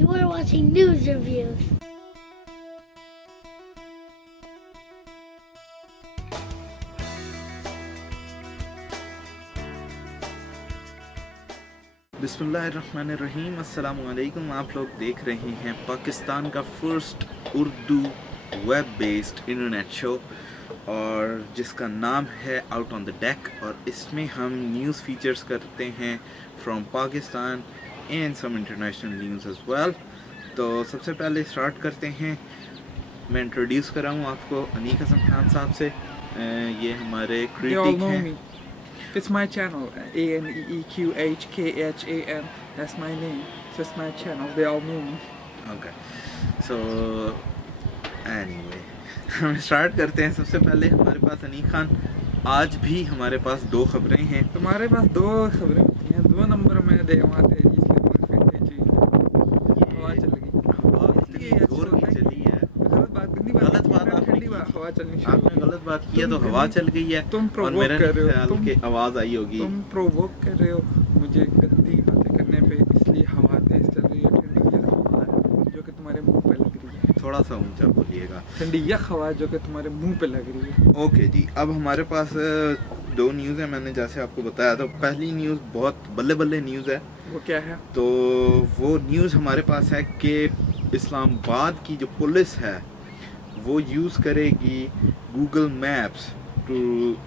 You are watching News Reviews. बिस्मिल्लाहिर्रहमानिर्रहीम, अस्सलामुअलैकुम। आप लोग देख रहे हैं पाकिस्तान का first Urdu web based internet show और जिसका नाम है आउट ऑन द डेक, और इसमें हम न्यूज़ फीचर्स करते हैं from Pakistan and some international news as well. तो सबसे पहले स्टार्ट करते हैं। मैं इंट्रोड्यूस कराऊँ आपको अनीक हसन खान साहब से। ये हमारे क्रिटिक हैं। It's my channel, ANEEQHKHAN. That's my name. So it's my channel. They all know me. Okay. So anyway, हम स्टार्ट करते हैं। सबसे पहले हमारे पास अनीक खान, आज भी हमारे पास दो खबरें हैं। तुम्हारे पास दो खबरें होती हैं, दो नंबर में दे हमारे जिसने परफेक्ट जी हवा चल गई। हवा इतनी जोर की चली है। गलत बात करनी, गलत बात ठंडी हवा चलनी शुरू। आपने गलत बात किया तो हवा चल गई है। तुम और मेरे ख्याल के आवाज आई होगी। तुम प्रोवोक कर रहे हो मुझे गंदी बातें करने पे, इसलिए हवा तेज चल रही है। ठंडी हवा जो कि तुम्हारे मुंह पे लग रही है। थोड़ा सा ऊंचा बोलिएगा। ठंडी हवा जो कि तुम्हारे मुंह पे लग रही है। ओके जी, अब हमारे पास दो न्यूज़ है। मैंने जैसे आपको बताया तो पहली न्यूज़ बहुत बल्ले बल्ले न्यूज़ है। वो क्या है? तो वो न्यूज़ हमारे पास है कि इस्लामाबाद की जो पुलिस है वो यूज़ करेगी गूगल मैप्स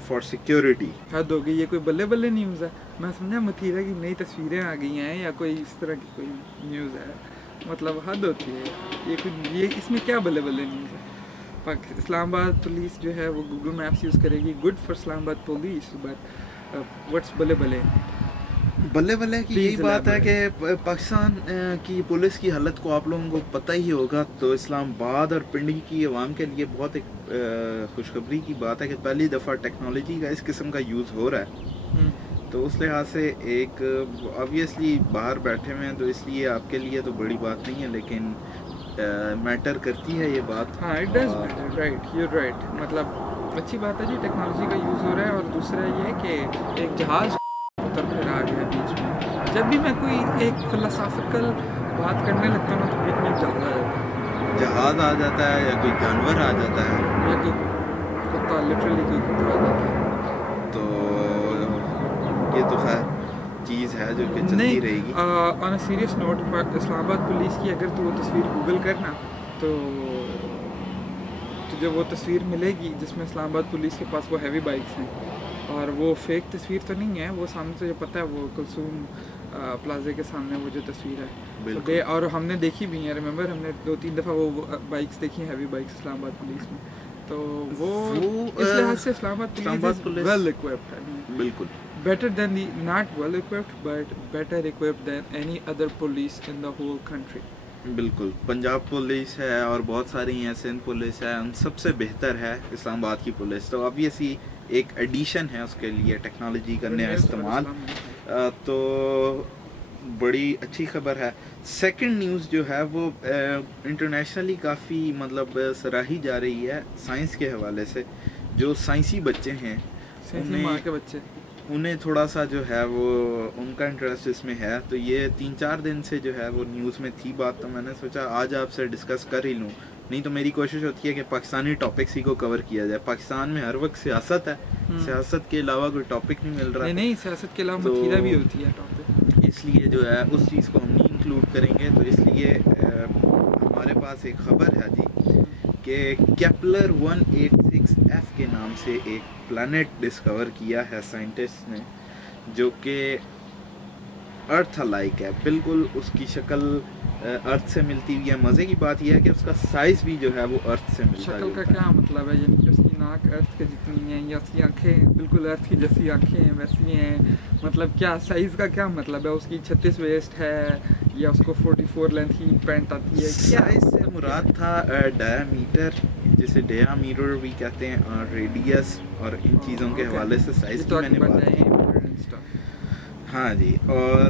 फॉर सिक्योरिटी। हद हो गई, ये कोई बल्ले बल्ले न्यूज़ है? मैं समझा मथीरा की नई तस्वीरें आ गई हैं या कोई इस तरह की कोई न्यूज़ है। मतलब हद होती है ये इसमें क्या बल्ले बल्ले न्यूज़ है? इस्लामाबाद पुलिस जो है वो गूगल मैप्स यूज़ करेगी। Good for Islamabad police, but what's बल्ले बल्ले? बल्ले बल्ले की यही बात है कि पाकिस्तान की पुलिस की हालत को आप लोगों को पता ही होगा। तो इस्लामाबाद और पिंडी की आवाम के लिए बहुत एक खुशखबरी की बात है कि पहली दफ़ा टेक्नोलॉजी का इस किस्म का यूज़ हो रहा है। तो उस लिहाज से एक ऑब्वियसली बाहर बैठे हुए हैं तो इसलिए आपके लिए तो बड़ी बात नहीं है, लेकिन मैटर करती है ये बात। हाँ, it does matter, right, you right. मतलब अच्छी बात है जी, टेक्नोलॉजी का यूज़ हो रहा है। और दूसरा ये कि एक जहाज़ उतर फिर आ गया बीच में। जब भी मैं कोई एक फिलोसॉफिकल बात करने लगता हूँ तो बीच में जहाज़ आ जाता है या कोई जानवर आ जाता है या कोई कुत्ता, लिटरली कोई कुत्ता आ जाता है। तो ये तो खैर चीज़ है जो कि चलती रहेगी। On a serious note, Islamabad police की अगर तू वो तस्वीर गूगल करना तो तुझे वो तस्वीर मिलेगी जिसमें इस्लामाबाद पुलिस के पास वो हैवी बाइक्स हैं। और वो फेक तस्वीर तो नहीं है, वो सामने से जो पता है वो कुलसूम प्लाजे के सामने वो जो तस्वीर है तो और हमने देखी भी है। रिमेंबर, हमने 2-3 दफ़ा वो बाइक्स देखी, हैवी बाइक्स इस्लामाबाद पुलिस में। तो वो इस लिहाज से इस्लामाबाद पुलिस वेल इक्विप्ड है। बिल्कुल better than the not well equipped but better equipped than any other police in the whole country. बिल्कुल, पंजाब पुलिस है और बहुत सारी हैं, सिंध पुलिस है, उन सबसे बेहतर है इस्लामाबाद की पुलिस। तो ऑब्वियसली एक एडिशन है उसके लिए टेक्नोलॉजी करने का इस्तेमाल। तो बड़ी अच्छी खबर है। सेकंड न्यूज़ जो है वो इंटरनेशनली काफ़ी मतलब सराही जा रही है साइंस के हवाले से। जो साइंसी बच्चे हैं उन्हें थोड़ा सा जो है वो उनका इंटरेस्ट इसमें है। तो ये 3-4 दिन से जो है वो न्यूज़ में थी बात, तो मैंने सोचा आज आपसे डिस्कस कर ही लूँ। नहीं तो मेरी कोशिश होती है कि पाकिस्तानी टॉपिक्स ही को कवर किया जाए। पाकिस्तान में हर वक्त सियासत है, सियासत के अलावा कोई टॉपिक नहीं मिल रहा। नहीं, सियासत के अलावा मथीरा भी होती है टॉपिक, इसलिए जो है उस चीज़ को हम नहीं इंक्लूड करेंगे। तो इसलिए हमारे पास एक खबर है जी कि केपलर 186f के नाम से एक प्लैनेट डिस्कवर किया है साइंटिस्ट ने, जो कि अर्थ लाइक है। बिल्कुल उसकी शक्ल अर्थ से मिलती हुई है। मज़े की बात यह है कि उसका साइज़ भी जो है वो अर्थ से मिलता है। शक्ल का क्या मतलब है? यानी कि उसकी नाक अर्थ के जितनी है या उसकी आंखें बिल्कुल अर्थ की जैसी आंखें हैं वैसी हैं? मतलब क्या साइज़ का क्या मतलब है? उसकी 36 वेस्ट है या उसको 44 लेंथ की पैंट आती है? साइज़ से मुराद था डायमीटर, जिसे डायमीटर भी कहते हैं, और रेडियस और इन चीज़ों के हवाले से साइज़ की मैंने बात की। हाँ जी, और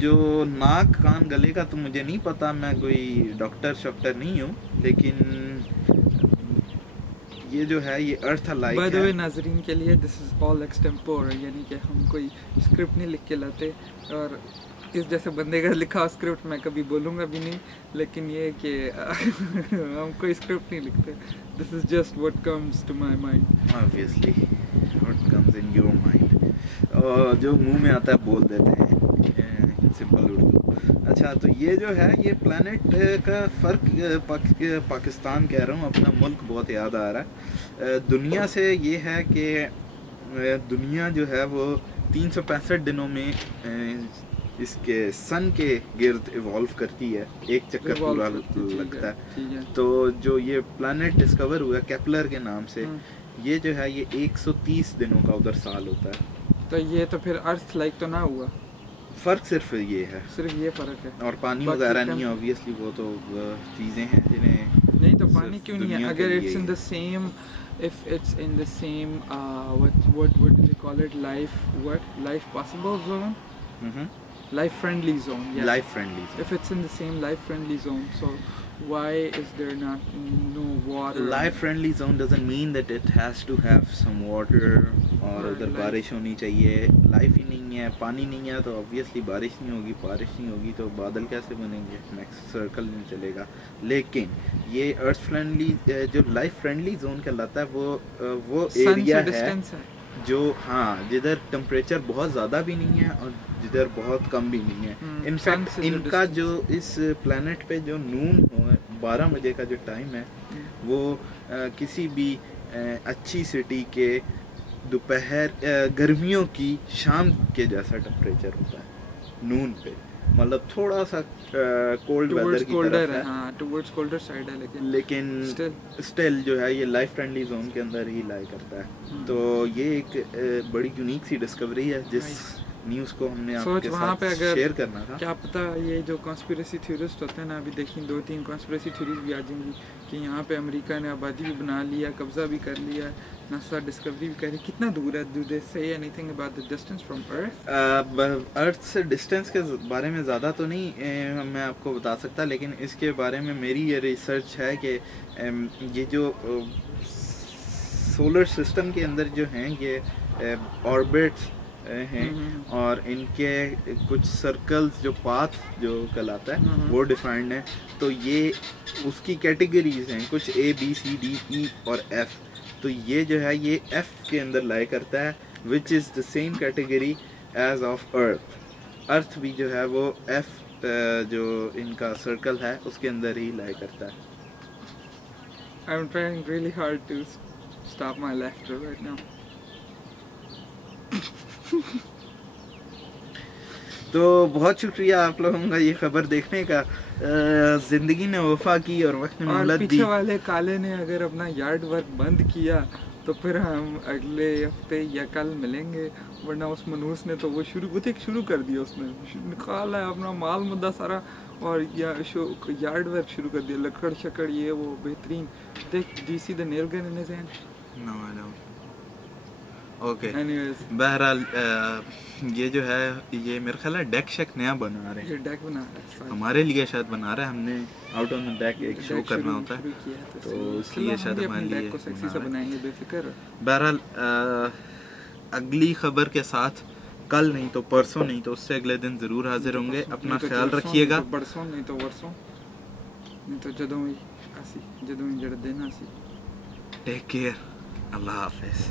जो नाक कान गले का तो मुझे नहीं पता, मैं कोई डॉक्टर नहीं हूँ, लेकिन ये जो है ये अर्थ लाइक है। बाय द वे नाज़रीन के लिए दिस इज़ ऑल एक्सटेम्पोर, यानी कि हम कोई स्क्रिप्ट नहीं लिख के लाते और इस जैसे बंदे का लिखा स्क्रिप्ट मैं कभी बोलूँगा भी नहीं, लेकिन ये कि हम कोई स्क्रिप्ट नहीं लिखते, this is just what comes to my mind, obviously what comes in your mind, जो मुंह में आता है बोल देते हैं, सिंपल उर्दू। अच्छा, तो ये जो है ये प्लैनेट का फ़र्क पाकिस्तान कह रहा हूँ, अपना मुल्क बहुत याद आ रहा है। दुनिया से ये है कि दुनिया जो है वो 365 दिनों में इसके सन के गिर्द इवॉल्व करती है, एक चक्कर पूरा लगता है। तो जो ये प्लैनेट डिस्कवर हुआ केपलर के नाम से, ये जो है ये 130 दिनों का उधर साल होता है। तो ये तो फिर अर्थ लाइक तो ना हुआ, फ़र्क सिर्फ ये है, सिर्फ ये फ़र्क है, और पानी वगैरह नहीं है ऑब्वियसली, वो तो चीज़ें हैं जिन्हें नहीं, तो पानी क्यों नहीं है अगर it's in the same, if it's in the same what do they call it, life possible zone, life friendly zone, yeah, life friendly zone. If it's in the same life friendly zone, so why is there not no water? Life friendly zone doesn't mean that it has to have some water, और उधर बारिश होनी चाहिए। Life ही नहीं है, पानी नहीं है, तो ऑब्वियसली बारिश नहीं होगी, बारिश नहीं होगी तो बादल कैसे बनेंगे, नेक्स्ट सर्कल नहीं चलेगा। लेकिन ये अर्थ फ्रेंडली, जो लाइफ फ्रेंडली जोन कहलाता है, वो एरिया है जो, हाँ, जिधर टेम्परेचर बहुत ज़्यादा भी नहीं है और जिधर बहुत कम भी नहीं है। इनफैक्ट इनका जो इस प्लैनेट पे जो नून 12 बजे का जो टाइम है, वो किसी भी अच्छी सिटी के दोपहर गर्मियों की शाम के जैसा टेम्परेचर होता है नून पे, मतलब थोड़ा सा कोल्ड वेदर की तरफ है, हाँ, टुवर्ड्स कोल्डर साइड है, लेकिन स्टिल जो है ये लाइफ फ्रेंडली जोन के अंदर ही लाई करता है। तो ये एक बड़ी यूनिक सी डिस्कवरी है जिस न्यूज़ को हमने आपके साथ शेयर करना था। क्या पता ये जो कॉन्स्पिरेसी थ्योरिस्ट होते हैं ना, अभी देखिए 2-3 कॉन्स्पिरेसी थ्योरीज भी आ जाएंगी कि यहाँ पे अमेरिका ने आबादी भी बना लिया, कब्जा भी कर लिया, नासा डिस्कवरी भी करी। कितना दूर है? Do they say anything about the distance from earth? Earth से डिस्टेंस के बारे में ज़्यादा तो नहीं मैं आपको बता सकता, लेकिन इसके बारे में मेरी ये रिसर्च है कि ये जो सोलर सिस्टम के अंदर जो हैं ये ऑर्बिट्स हैं, और इनके कुछ सर्कल्स जो पाथ जो कहलाता है वो डिफाइंड है। तो ये उसकी कैटेगरीज हैं, कुछ A B C D E और F। तो ये जो है ये F के अंदर लाई करता है, which is the same category as of earth. Earth भी जो है वो F जो इनका सर्कल है उसके अंदर ही लाई करता है। I am trying really hard to stop my laughter right now. तो बहुत शुक्रिया आप लोगों का ये खबर देखने का। ज़िंदगी ने वफा की और वक्त ने मोहलत दी। पीछे वाले काले ने अगर अपना यार्ड वर्क बंद किया तो फिर हम अगले हफ्ते या कल मिलेंगे, वरना उस मनूस ने तो वो शुरू कर दिया, उसने निकाला है अपना माल मुद्दा सारा और यार्ड वर्क शुरू कर दिया, लकड़ शकड़ ये वो बेहतरीन। देख, do see the nail gun in his hand? No I don't. Okay, बहरहाल ये जो है ये मेरे ख्याल है डेक शेक नया बना रहे हैं। ये डेक बना रहा है हमारे लिए शायद बना रहा है, हमने आउट ऑन द डेक एक शो करना होता है, तो इसलिए शायद हमारे लिए को सेक्सी से बनाएंगे बेफिक्र। बहरहाल अगली खबर के साथ कल नहीं तो परसों, नहीं तो उससे अगले दिन ज़रूर हाजिर होंगे। अपना ख्याल रखिएगा। परसों नहीं तो वर्सों, नहीं तो जदों ही जड़ दिन आसी। टेक केयर, अल्लाह हाफिज़।